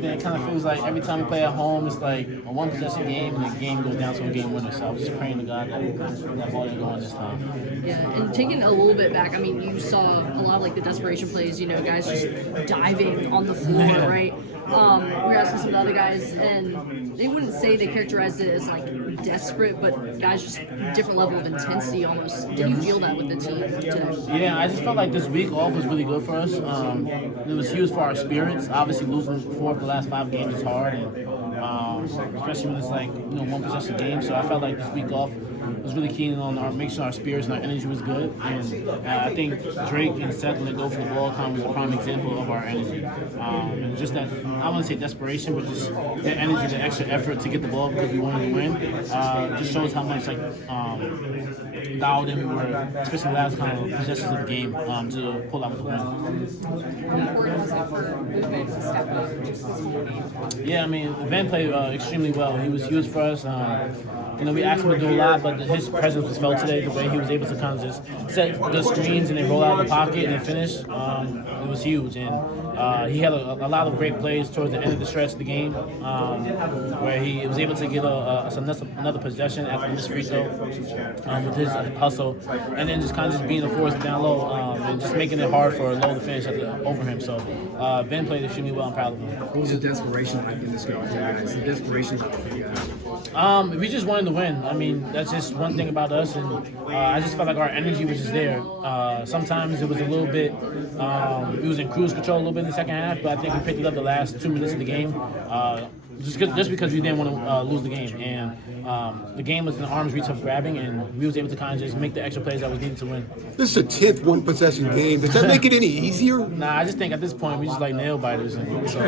same thing. It kind of feels like every time we play at home, it's like a one possession game, and the game goes down to a game winner. So I was just praying to God that ball didn't go in this time. Yeah, and taking a little bit back, I mean, you saw a lot of like the desperation plays, guys just diving on the floor, right? We were asking some of the other guys, and they wouldn't say they characterized it as like desperate, but guys just different level of intensity almost. Did you feel that with the team today? Yeah, I just felt like this week off was really good for us. It was huge for our spirits. Obviously, losing 4 of the last 5 games is hard, and especially when it's like one possession game. So I felt like this week off was really keen on making sure our spirits and our energy was good. And I think Drake and Seth, when they go for the ball, kind of was a prime example of our energy. And just that, I wouldn't say desperation, but just the energy, the extra effort to get the ball because we wanted to win, just shows how much dialed in we were, especially the last kind of possessions of the game, to pull out the win. How important was it for Movement to step up just this morning? Yeah, I mean, Van played extremely well. He was huge for us. We asked him to do a lot, but his presence was felt today. The way he was able to kind of just set the screens and then roll out of the pocket and then finish, it was huge. And he had a lot of great plays towards the end of the stretch of the game, where he was able to get another possession after the missed free throw with his hustle, and then just kind of being a force down low and just making it hard for Low to finish over him. So Ben played extremely well. I'm proud of him. What was the desperation like in this game for you guys? The desperation level for you guys? We just wanted to win. I mean, that's just one thing about us, and I just felt like our energy was just there. Sometimes it was a little bit, we was in cruise control a little bit in the second half, but I think we picked it up the last 2 minutes of the game. Just because we didn't want to lose the game, and the game was in arm's reach of grabbing, and we was able to kind of just make the extra plays that was needed to win. This is a 10th one-possession game. Does that make it any easier? Nah, I just think at this point we just like nail biters, and so.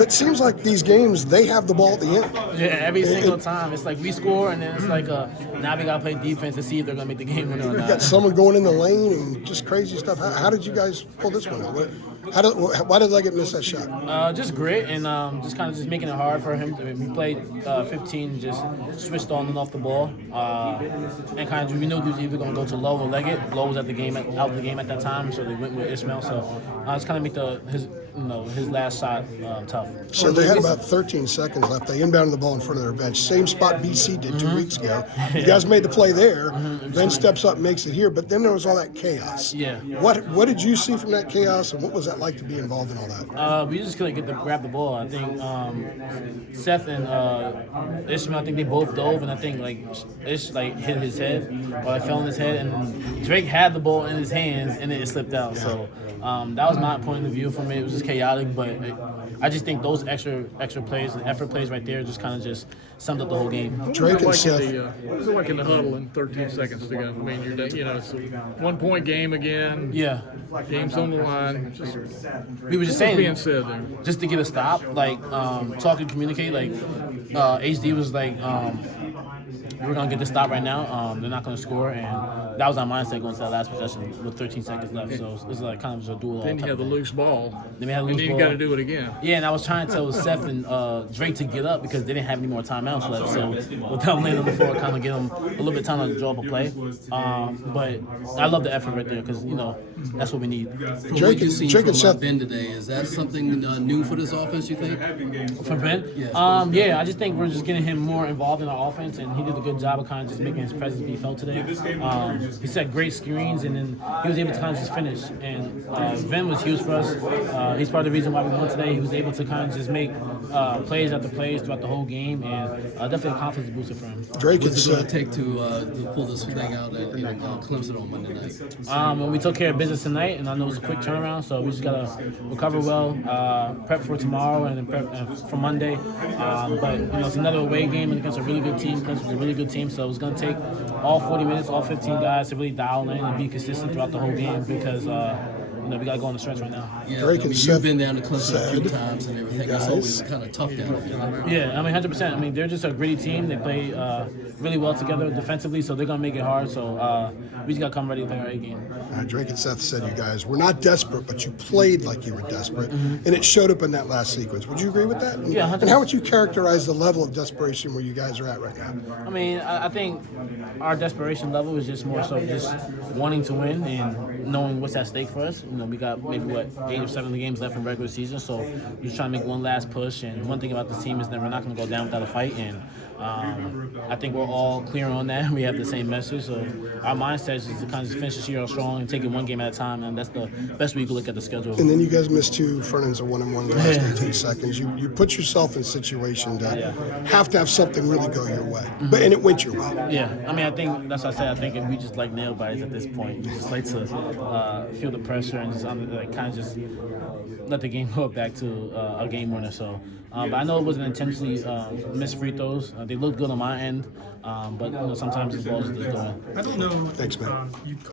It seems like these games, they have the ball at the end. Yeah, every single time. It's like we score, and then it's like now we got to play defense to see if they're going to make the game winner or You not. got someone going in the lane and just crazy stuff. How did you guys pull this one out? Why did Leggett miss that shot? Just grit and just kind of just making it hard for him. We played 15, just switched on and off the ball, and kind of we knew he was either going to go to Low or Leggett. Low was out of the game at that time, so they went with Ishmael. So just kind of make his last shot tough. So they had about 13 seconds left. They inbounded the ball in front of their bench. Same spot BC did 2 weeks ago. You guys made the play there. Ben steps up and makes it here, but then there was all that chaos. Yeah. What did you see from that chaos, and what was that like to be involved in all that? We just couldn't grab the ball. I think Seth and Ishmael, I think they both dove, and I think Ish hit his head, or fell on his head, and Drake had the ball in his hands, and then it slipped out. So that was my point of view from it. It was just chaotic, but I just think those extra plays, the effort plays right there, just kind of just summed up the whole game. Drake and Seth. What was it like in the huddle in 13 seconds to go? I mean, it's a 1-point game again. Yeah. Game's on the line. We were just What saying, was being said there? just to get a stop, talk and communicate. HD was like, we're going to get this stop right now. They're not going to score. And that was our mindset going to that last possession with 13 seconds left. So it's like kind of just a duel. Then you have the loose ball. Then we had a loose and then you ball. got to do it again. Yeah, and I was trying to tell Seth and Drake to get up because they didn't have any more timeouts left. So with them laying on the floor, kind of give them a little bit of time to draw up a play. But I love the effort right there because, that's what we need. From Drake what you've seen and from Seth. Ben today, is that something new for this offense, you think? For Ben? Yeah. Yeah, I just think we're just getting him more involved in our offense, and he did a good job of kind of just making his presence be felt today. He set great screens, and then he was able to kind of just finish. And Ben was huge for us. He's part of the reason why we won today. He was able to kind of just make plays after plays throughout the whole game, and definitely a confidence booster for him. Drake and What's it going Seth. to take to pull this thing out at Clemson on Monday night? And we took care of business tonight, and I know it was a quick turnaround, so we just gotta recover well, prep for tomorrow, and then prep for Monday. But it's another away game against a really good team. Clemson's a really good team, so it's gonna take all 40 minutes, all 15 guys to really dial in and be consistent throughout the whole game because we gotta go on the stretch right now. Yeah, Drake and Seth you've been down to Clemson a few said, times and everything. guys, It's always kind of tough down there. Yeah, 100%. I mean, they're just a gritty team. They play really well together defensively, so they're gonna make it hard. So we just gotta come ready to play our A game. Drake and Seth said you guys were not desperate, but you played like you were desperate, and it showed up in that last sequence. Would you agree with that? Yeah, 100%. And how would you characterize the level of desperation where you guys are at right now? I mean, I think our desperation level is just more so just wanting to win, and knowing what's at stake for us. We got maybe 8 or 7 games left in regular season, so we're just trying to make one last push. And one thing about this team is that we're not going to go down without a fight. And I think we're all clear on that. We have the same message. So our mindset is to kind of finish this year out strong and take it one game at a time. And that's the best way you can look at the schedule. And then you guys missed 2 front ends of 1-and-1 in the last 18 seconds. You put yourself in a situation to have to have something really go your way, and it went your way. Yeah, I mean, I think that's what I said. I think we just like nail biters at this point. We just like to feel the pressure and just kind of just let the game go back to a game winner. So, but I know it wasn't intentionally missed free throws. They looked good on my end, but sometimes the balls just go in. I don't know. Thanks, man. You